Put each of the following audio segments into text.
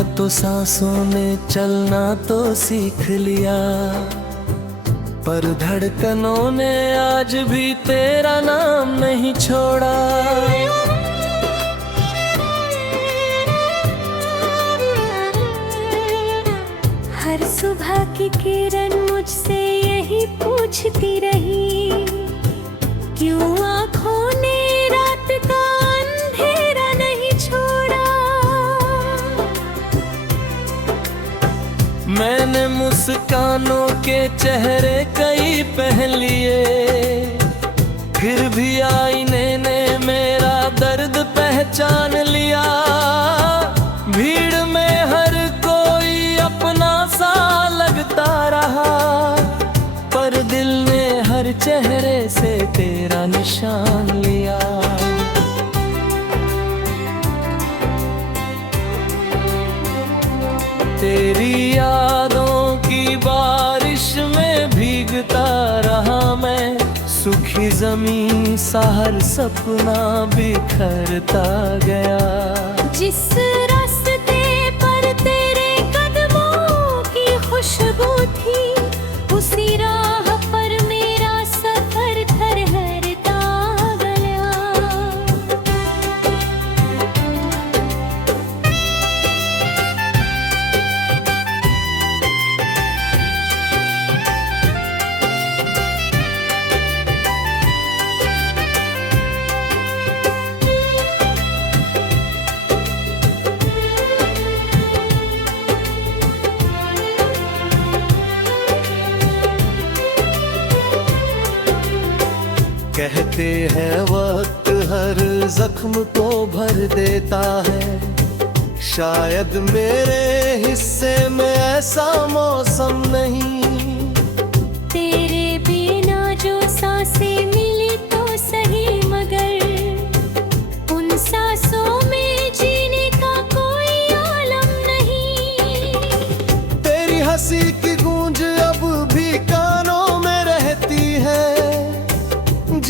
तो सांसों ने चलना तो सीख लिया, पर धड़कनों ने आज भी तेरा नाम नहीं छोड़ा। हर सुबह की किरण मुझसे यही पूछती रही, क्यों आँखों ने रात का अंधेरा नहीं छोड़ा। मैंने मुस्कानों के चेहरे कई पहन लिए, फिर भी आईने ने मेरा दर्द पहचान लिया। भीड़ में हर कोई अपना सा लगता रहा, पर दिल ने हर चेहरे से तेरा निशान लिया। तेरी यादों की बारिश में भीगता रहा मैं, सूखी जमीन सा हर सपना बिखरता गया। जिस रास्ते पर तेरे कदमों की खुशबू थी, उसी राह पर मेरा सफर थरथरता गया। कहते हैं वक्त हर जख्म को भर देता है, शायद मेरे हिस्से में ऐसा मौसम नहीं। तेरे बिना जो सांसें मिली तो सही, मगर उन सांसों में जीने का कोई आलम नहीं। तेरी हंसी की गूंज अब भी कानों में रहती है,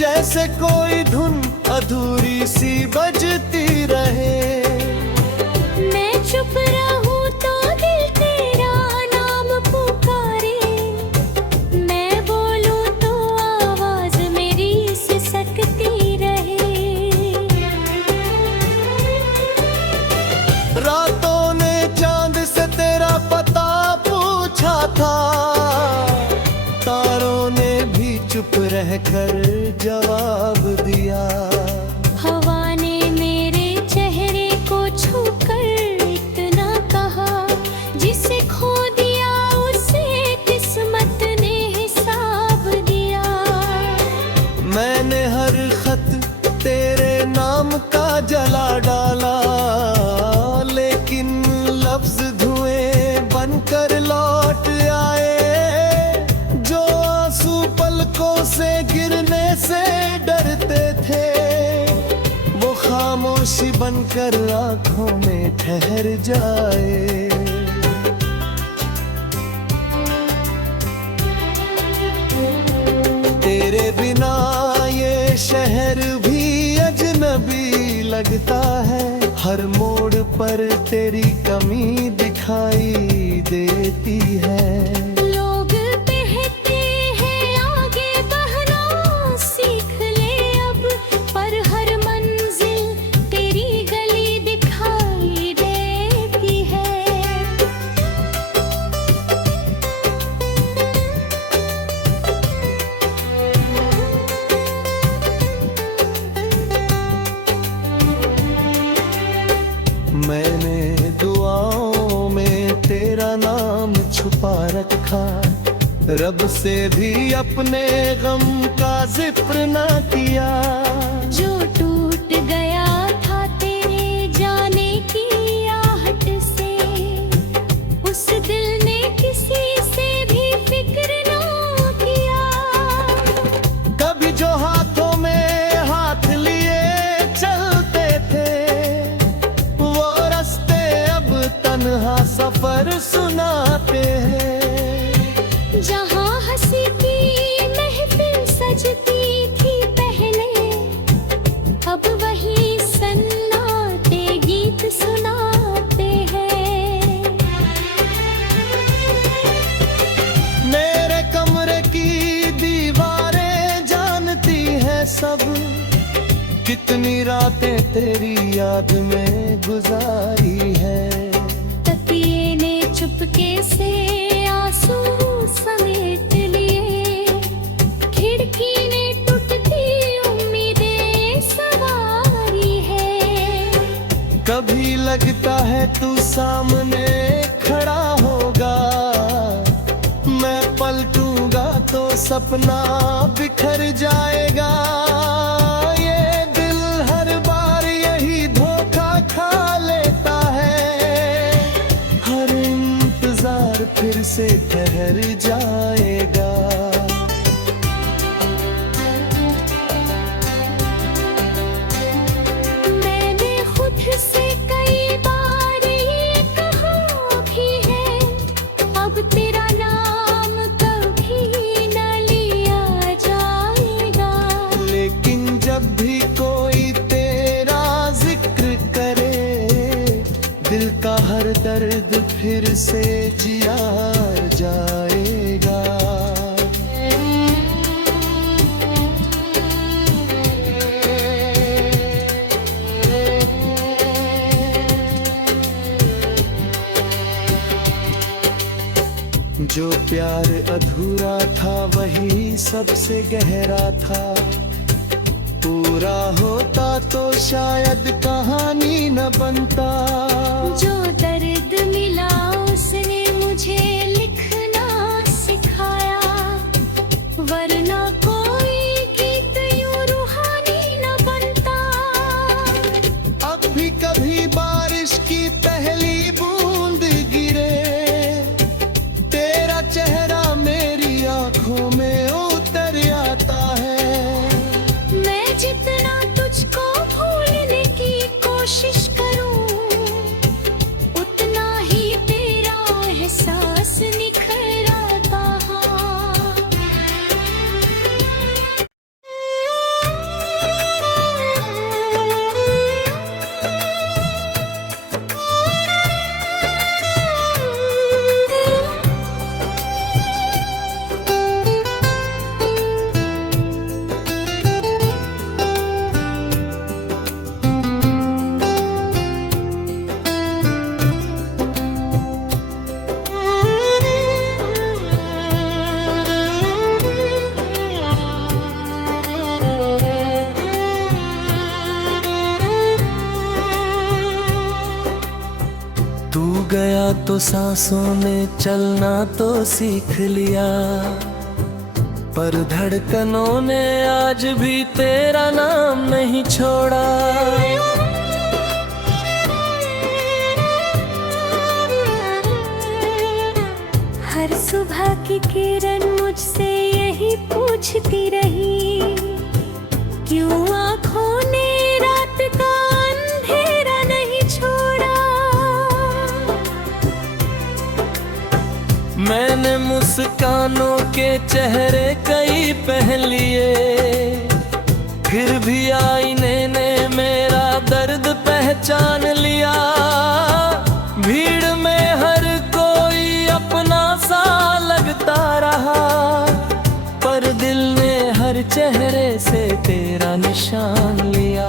जैसे कोई धुन अधूरी सी बजती रहे। मैं चुप रहूं तो दिल तेरा नाम पुकारे, मैं बोलूं तो आवाज मेरी सिसकती रहे। रातों ने चांद से तेरा पता पूछा था, तारों ने भी चुप रहकर जवाब दिया। हवा ने मेरे चेहरे को छूकर इतना कहा, जिसे खो दिया उसे किस्मत ने हिसाब दिया। मैंने हर खत तेरे नाम का जला डाला, लेकिन लफ्ज धुएं बनकर लौट आए। जो आंसू पलकों से गिरने से डरते थे, वो खामोशी बनकर आंखों में ठहर जाए। तेरे बिना ये शहर भी अजनबी लगता है, हर मोड़ पर तेरी कमी दिखाई देती है। लोग कहते हैं आगे बढ़ना सीख ले अब, पर हर मंजिल तेरी गली दिखाई देती है। मैंने दुआओं में तेरा नाम छुपा रखा, रब से भी अपने गम का जिक्र ना किया। जो टूट गया था तेरे जाने की आहट से, उस दिल ने किसी से भी फिक्र ना किया। कभी जो हाथों में हाथ लिए चलते थे, वो रास्ते अब तन्हा सफर सुनाते हैं। जहाँ हंसी की महफिल सजती थी पहले, अब वही सन्नाटे गीत सुनाते हैं। सब, कितनी रातें तेरी याद में गुजारी है। तकिए ने चुपके से आंसू समेट लिए, खिड़की ने टूटती उम्मीदें संवारी है। कभी लगता है तू सामने खड़ा होगा, मैं पलटूंगा तो सपना बिखर जाएगा। ये दिल हर बार यही धोखा खा लेता है, हर इंतजार फिर से ठहर जाएगा। मैंने खुद से कई बार ये कहा भी है, अब तेरा नाम कभी न लिया जाएगा। लेकिन जब भी कोई तेरा जिक्र करे, दिल का हर दर्द फिर से जिया जाएगा। जो प्यार अधूरा था वही सबसे गहरा था, पूरा होता तो शायद कहानी न बनता। जो दर्द मिला उसने मुझे लिखना सिखाया, वरना कोई गीत यूं रूहानी न बनता। अब भी कभी बारिश की पहली बूंद गिरे, तेरा चेहरा मेरी आंखों में उतर आता है। मैं जितना तुझको भूलने की कोशिश करूं, उतना ही तेरा एहसास निखर आता तू गया तो सांसों ने चलना तो सीख लिया, पर धड़कनों ने आज भी तेरा नाम नहीं छोड़ा। हर सुबह की किरण मुझसे यही पूछती रही, क्यों आँखों ने रात का अंधेरा नहीं छोड़ा। मैंने मुस्कानों के चेहरे कई पहन लिए, फिर भी आईने ने मेरा दर्द पहचान लिया। भीड़ में हर कोई अपना सा लगता रहा, पर दिल ने हर चेहरे से तेरा निशान लिया।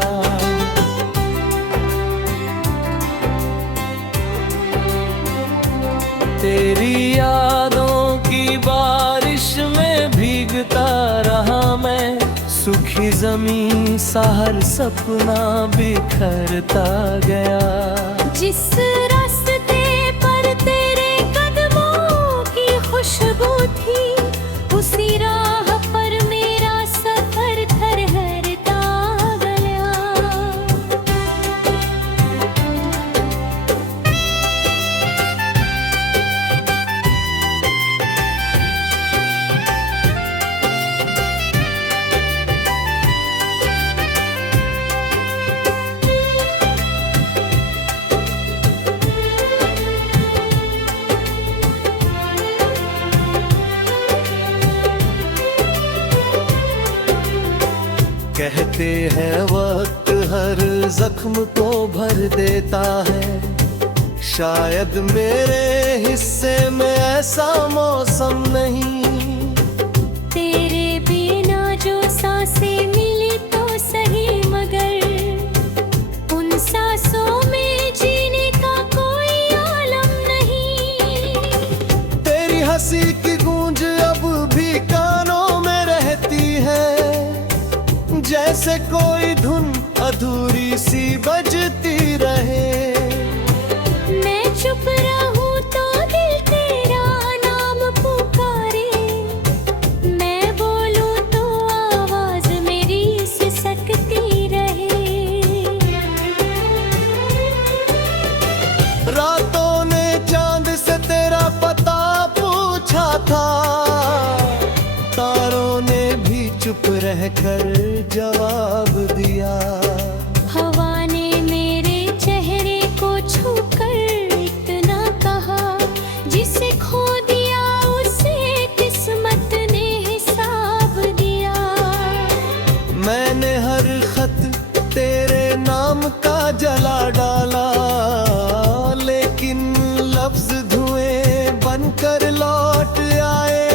तेरी यादों की बारिश में भीगता रहा मैं, सूखी जमीन सा हर सपना बिखरता गया। जिस रास्ते पर तेरे कदमों की खुशबू थी, उसी राह पर मेरा सफर थरथरता गया। कहते हैं वक्त हर जख्म को भर देता है, शायद मेरे हिस्से में ऐसा मौसम नहीं। तेरे बिना जो सांसें मिली जैसे कोई धुन अधूरी सी बजती रहे। मैं चुप रहूं तो दिल तेरा नाम पुकारे, मैं बोलूं तो आवाज मेरी सिसकती रहे। रातों ने चांद से तेरा पता पूछा था, तारों ने भी चुप रहकर जवाब दिया। हवा ने मेरे चेहरे को छूकर इतना कहा, जिसे खो दिया उसे किस्मत ने हिसाब दिया। मैंने हर खत तेरे नाम का जला डाला, लेकिन लफ्ज धुएं बनकर लौट आए।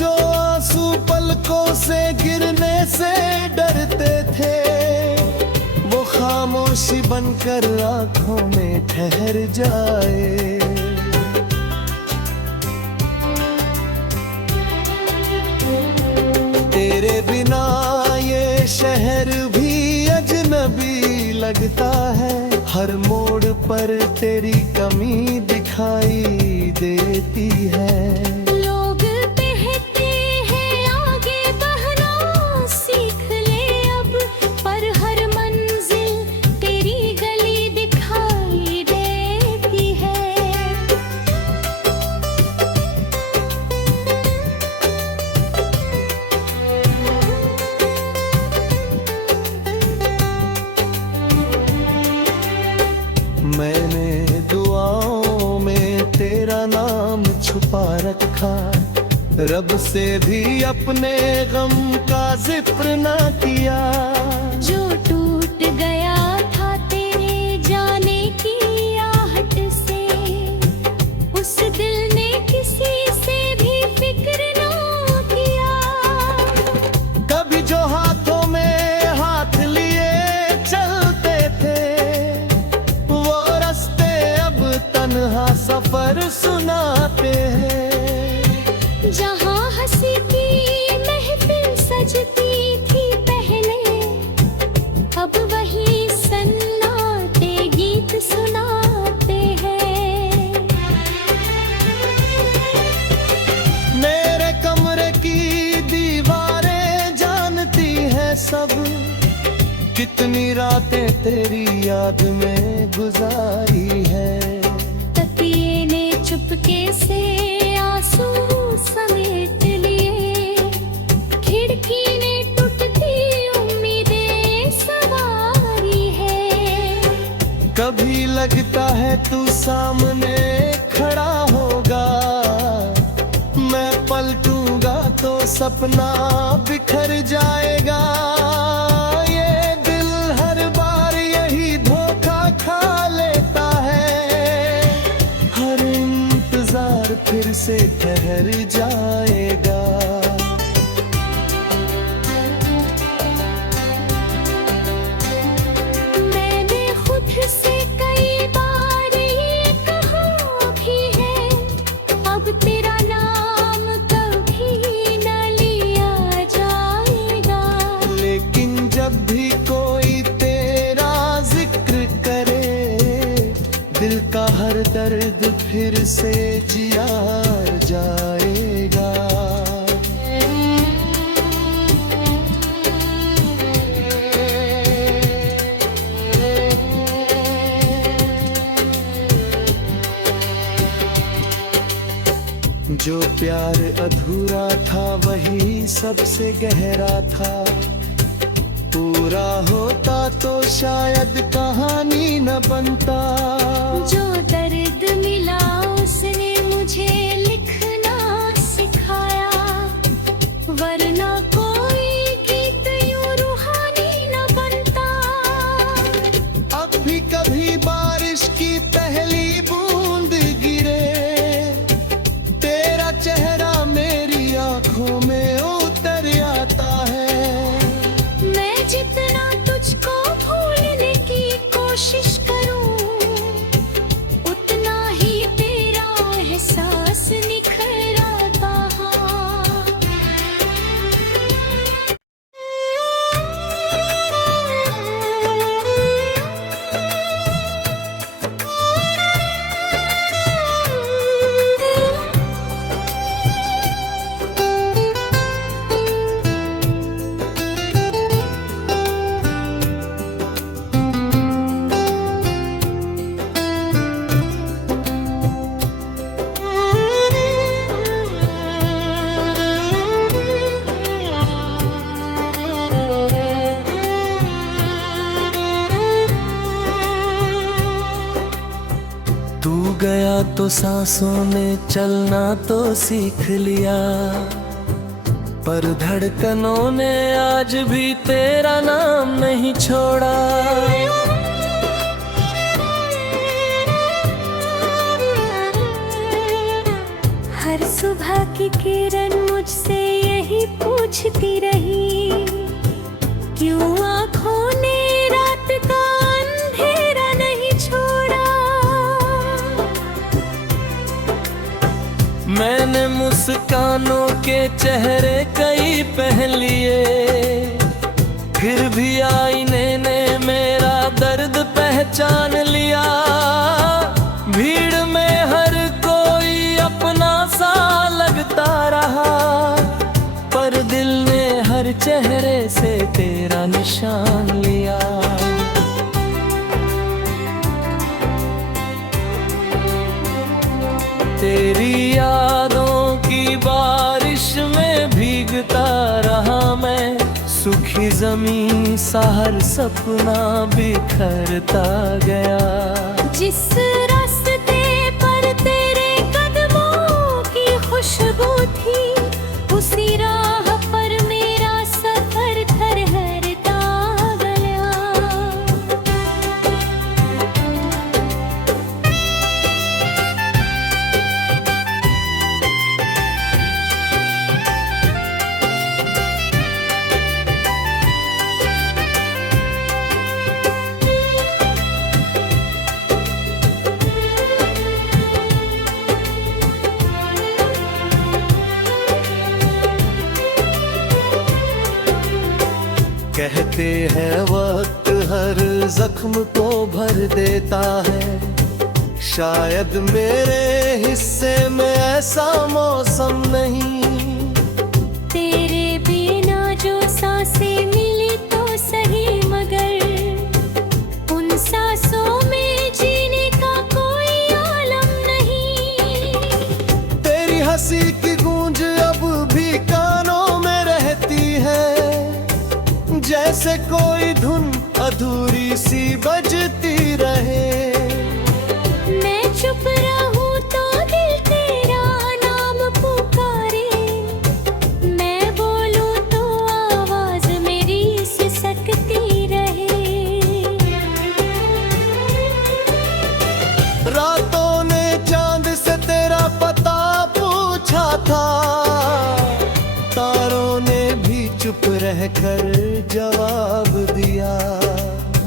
जो आंसू पलकों से गिरने से डरते थे, वो खामोशी बनकर आंखों में ठहर जाए। तेरे बिना ये शहर भी अजनबी लगता है, हर मोड़ पर तेरी कमी दिखाई देती है। लोग कहते हैं आगे बढ़ना सीख ले अब, पर हर मंजिल तेरी गली दिखाई देती है। मैंने दुआओं में तेरा नाम छुपा रखा, रब से भी अपने गम का जिक्र ना किया। जो टूट गया था तेरे जाने की आहट से, उस दिल ने किसी से भी फिक्र ना किया। कभी जो हाथों में हाथ लिए चलते थे, वो रास्ते अब तन्हा सफर सुनाते हैं। जहाँ हंसी की महफिल सजती थी पहले, अब वही सन्नाटे गीत सुनाते हैं। मेरे कमरे की दीवारें जानती हैं सब, कितनी रातें तेरी याद में गुजारी है। तकिए ने चुपके से आंसू समेट लिए, खिड़की ने टूटती उम्मीदें संवारी है। कभी लगता है तू सामने खड़ा होगा, मैं पलटूंगा तो सपना बिखर जाएगा। ये दिल हर बार यही धोखा खा लेता है, हर इंतजार फिर से ठहर जाएगा। मैंने खुद से कई बार ये कहा भी है, अब तेरा नाम कभी न लिया जाएगा। लेकिन जब भी कोई तेरा जिक्र करे, दिल का हर दर्द फिर से जिया जाएगा। जो प्यार अधूरा था वही सबसे गहरा था, पूरा होता तो शायद कहानी न बनता। जो दर्द मिला उसने मुझे लिखना सिखाया, वरना कोई गीत यूं रूहानी न बनता। अब भी कभी बारिश की पहली बूंद गिरे, तेरा चेहरा मेरी आंखों में उतर आता है। मैं जितना तुझको भूलने की कोशिश करूं, उतना ही तेरा एहसास निखर आता है। तो सांसों ने चलना तो सीख लिया, पर धड़कनों ने आज भी तेरा नाम नहीं छोड़ा। हर सुबह की किरण मुझसे यही पूछती रही, क्यों आँखों ने रात का अंधेरा नहीं छोड़ा। मैंने मुस्कानों के चेहरे कई पहन लिए, फिर भी आईने ने मेरा दर्द पहचान लिया। भीड़ में हर कोई अपना सा लगता रहा, पर दिल ने हर चेहरे से तेरा निशान लिया। तेरी यादों की बारिश में भीगता रहा मैं, सूखी जमीन सा हर सपना बिखरता गया। जिस रास्ते पर तेरे कदमों की खुशबू थी, उसी राह पर मेरा सफर थरथरता गया। कहते हैं वक्त हर जख्म को भर देता है, शायद मेरे हिस्से में ऐसा मौसम नहीं। तेरे बिना जो सांसें मिली तो सही, मगर उन सांसों में जीने का कोई आलम नहीं। तेरी हंसी की गूंज अब भी कानों में रहती है, जैसे कोई धुन अधूरी सी बजती रहे। मैं चुप रहूं तो दिल तेरा नाम पुकारे, मैं बोलूं तो आवाज मेरी सिसकती रहे। रातों ने चांद से तेरा पता पूछा था, तारों ने भी चुप रहकर जवाब दिया।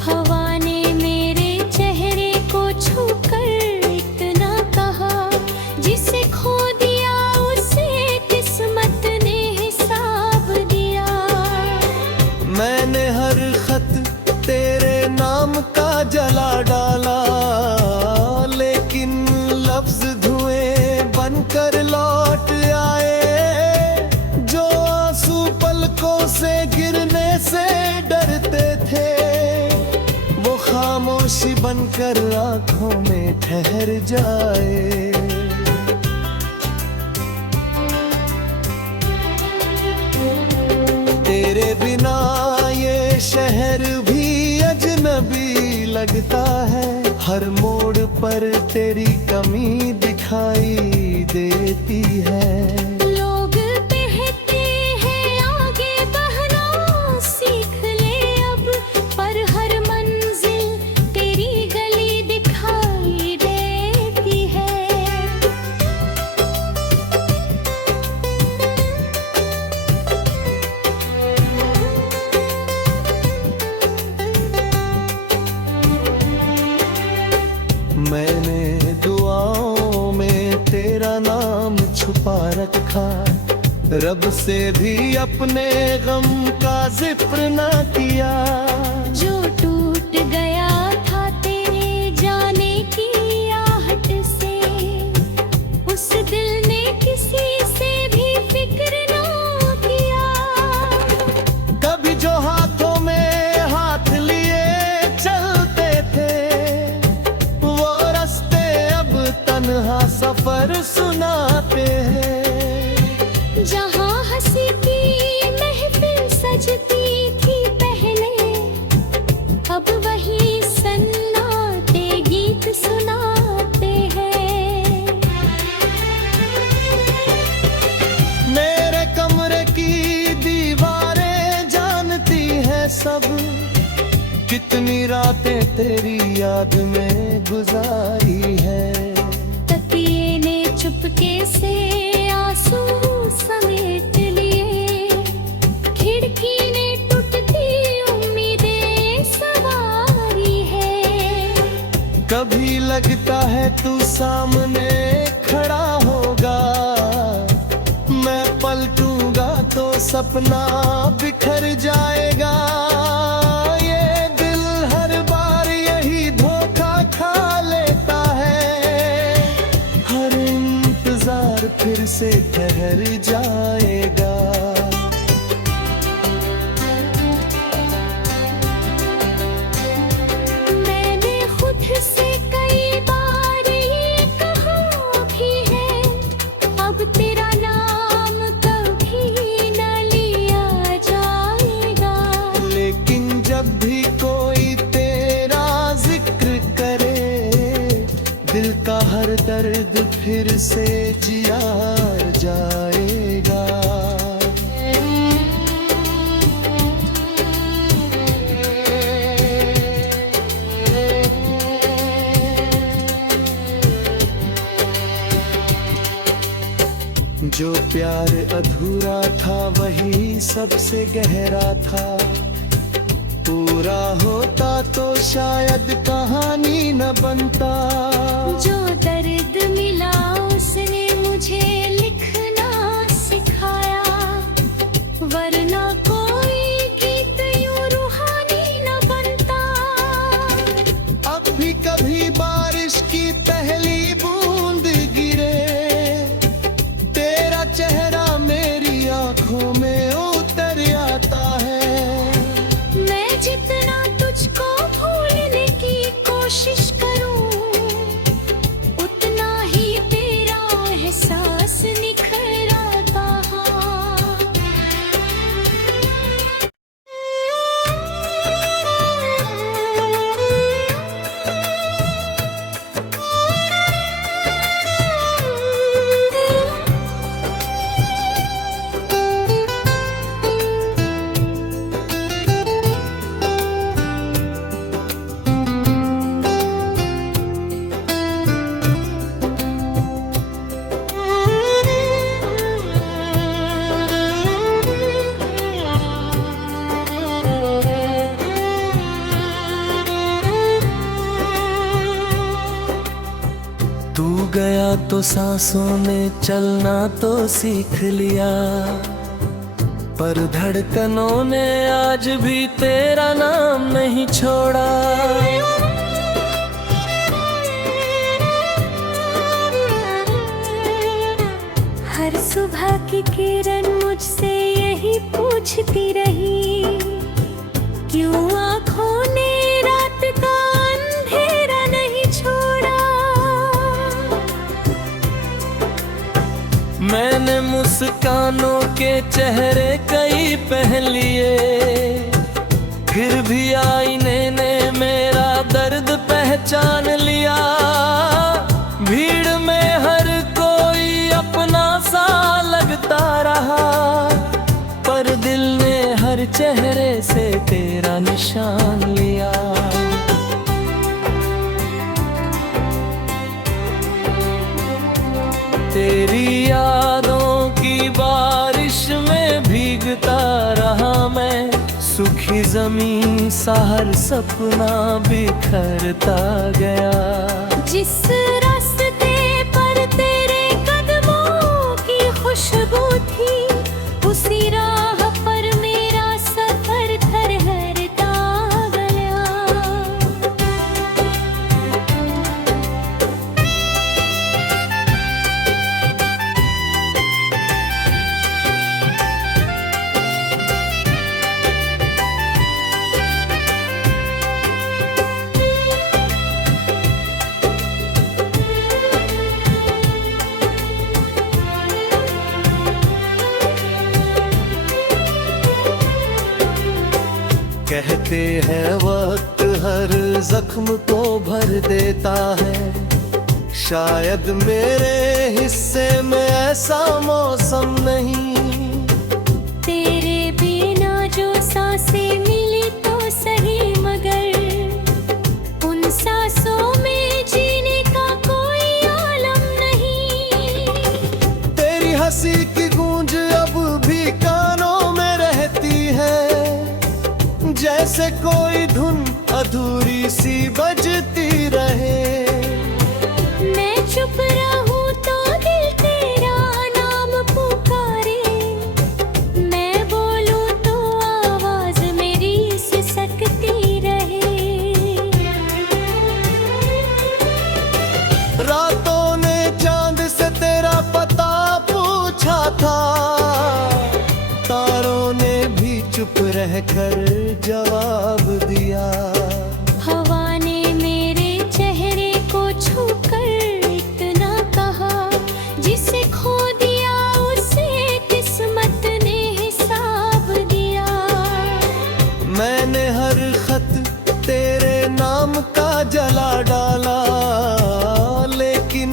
हवा ने मेरे चेहरे को छूकर इतना कहा, जिसे खो दिया उसे किस्मत ने हिसाब दिया। मैंने हर खत तेरे नाम का जला डाला, लेकिन लफ्ज धुएं बनकर लौट आए। जो आंसू पलकों से गिरने से डरते थे, वो खामोशी बनकर आंखों में ठहर जाए। तेरे बिना ये शहर भी अजनबी लगता है, हर मोड़ पर तेरी कमी दिखाई देती है। लोग कहते हैं आगे बढ़ना सीख ले अब, पर हर मंजिल तेरी गली दिखाई देती है। मैंने दुआओं में तेरा नाम छुपा रखा, रब से भी अपने गम का जिक्र ना किया। जो टूट गया था तेरे जाने की आहट से, उस दिल ने किसी से भी फिक्र ना किया। कभी जो हाथों में हाथ लिए चलते थे, वो रास्ते अब तन्हा सफर सुनाते हैं। जहाँ हंसी की महफिल सजती थी पहले, सब, कितनी रातें तेरी याद में गुजारी है। तकिए ने चुपके से आंसू समेट लिए, खिड़की ने टूटती उम्मीदें संवारी है। कभी लगता है तू सामने खड़ा होगा, मैं पलटूंगा तो सपना बिखर जाएगा। ये दिल हर बार यही धोखा खा लेता है, हर इंतजार फिर से ठहर जाएगा। मैंने खुद से कई बार ये कहा भी है, अब तेरा नाम कभी न लिया जाएगा। लेकिन जब भी कोई तेरा जिक्र करे, दिल का हर दर्द फिर से जिया जाएगा। जो प्यार अधूरा था वही सबसे गहरा था, पूरा होता तो शायद कहानी न बनता। जो दर्द मिला उसने मुझे लिखना सिखाया, वरना कोई गीत यूं रूहानी न बनता। अब भी कभी बारिश की पहली बूंद गिरे, तेरा चेहरा मेरी आंखों में उतर आता है। मैं जितना तुझको भूलने की कोशिश करूं, उतना ही तेरा एहसास निखर आता तू गया तो सांसों ने चलना तो सीख लिया, पर धड़कनों ने आज भी तेरा नाम नहीं छोड़ा। हर सुबह की किरण मुझसे यही पूछती रही, क्यों आँखों ने रात का अंधेरा नहीं छोड़ा। मैंने मुस्कानों के चेहरे कई पहन लिए, फिर भी आईने ने मेरा दर्द पहचान लिया। भीड़ में हर कोई अपना सा लगता रहा, पर दिल ने हर चेहरे से तेरा निशान लिया। तेरी यादों की बारिश में भीगता रहा मैं, सूखी जमीन सा हर सपना बिखरता गया। जिस रास्ते पर तेरे कदमों की खुशबू थी, उसी राह पर मेरा सफर थरथरता गया। कहते हैं वक्त हर जख्म को भर देता है, शायद मेरे हिस्से में ऐसा मौसम नहीं। तेरे बिना जो सांसें मिली जैसे कोई धुन अधूरी सी बजती रहे। मैं चुप रहूं तो दिल तेरा नाम पुकारे, मैं बोलूं तो आवाज मेरी सिसकती रहे। रातों ने चांद से तेरा पता पूछा था, तारों ने भी चुप रहकर जवाब दिया। हवा ने मेरे चेहरे को छूकर इतना कहा, जिसे खो दिया उसे किस्मत ने हिसाब दिया। मैंने हर खत तेरे नाम का जला डाला, लेकिन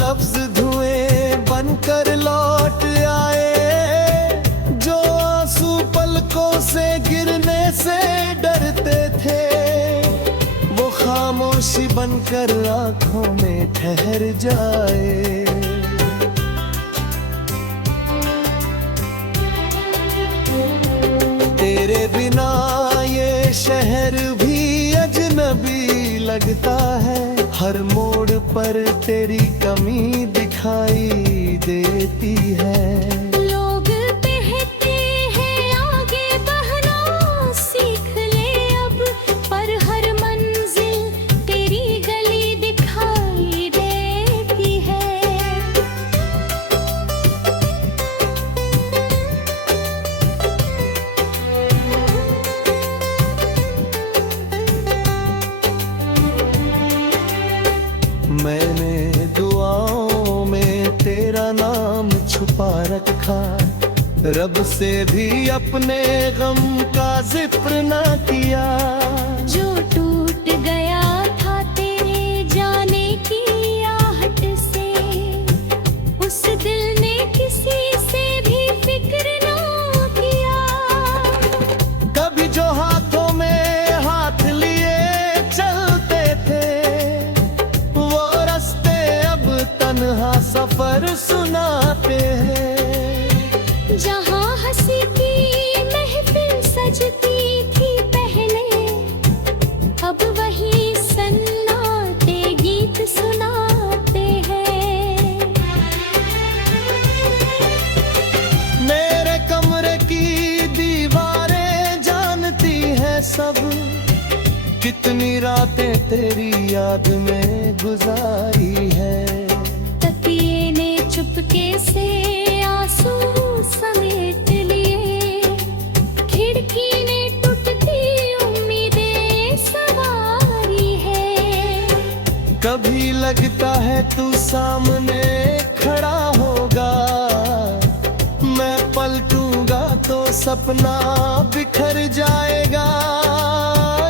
लफ्ज धुएं बनकर लौट आए। जो आंसू पलकों से गिरने से डरते थे, वो खामोशी बनकर आंखों में ठहर जाए। तेरे बिना ये शहर भी अजनबी लगता है, हर मोड़ पर तेरी कमी दिखाई देती है। लोग कहते हैं आगे बढ़ना सीख ले अब, पर हर मंजिल तेरी गली दिखाई देती है। मैंने दुआओं में तेरा नाम छुपा रखा, रब से भी अपने गम का जिक्र ना किया। जो टूट गया था तेरे जाने की आहट से, उस दिल ने किसी से भी फिक्र ना किया। कभी जो हाथों में हाथ लिए चलते थे, वो रास्ते अब तन्हा सफर सुनाते हैं। जहाँ हंसी की महफिल सजती थी पहले, अब वही सन्नाटे गीत सुनाते हैं। मेरे कमरे की दीवारें जानती हैं सब, कितनी रातें तेरी याद में गुजारी है। तकिए ने चुपके से आंसू समेट लिए, खिड़की ने टूटती उम्मीदें संवारी है। कभी लगता है तू सामने खड़ा होगा, मैं पलटूंगा तो सपना बिखर जाएगा।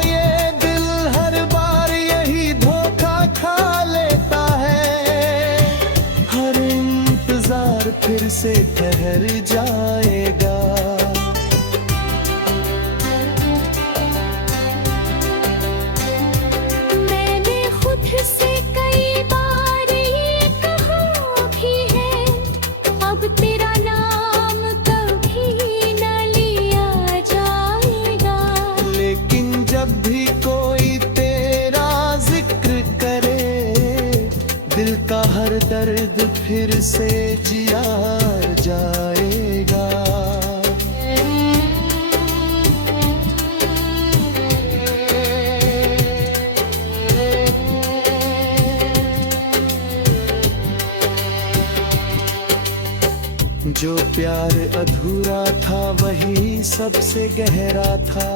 ये दिल हर बार यही धोखा खा लेता है, हर इंतजार फिर से ठहर जाएगा। मैंने खुद से कई बार ये कहा भी है, अब तेरा नाम कभी न लिया जाएगा। लेकिन जब भी कोई तेरा जिक्र करे, दिल का हर दर्द फिर से जिया जाएगा। जो प्यार अधूरा था वही सबसे गहरा था,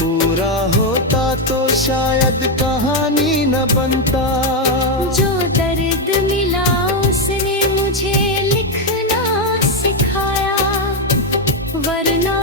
पूरा होता तो शायद कहानी न बनता। जो दर्द मिला उसने मुझे लिखना सिखाया, वरना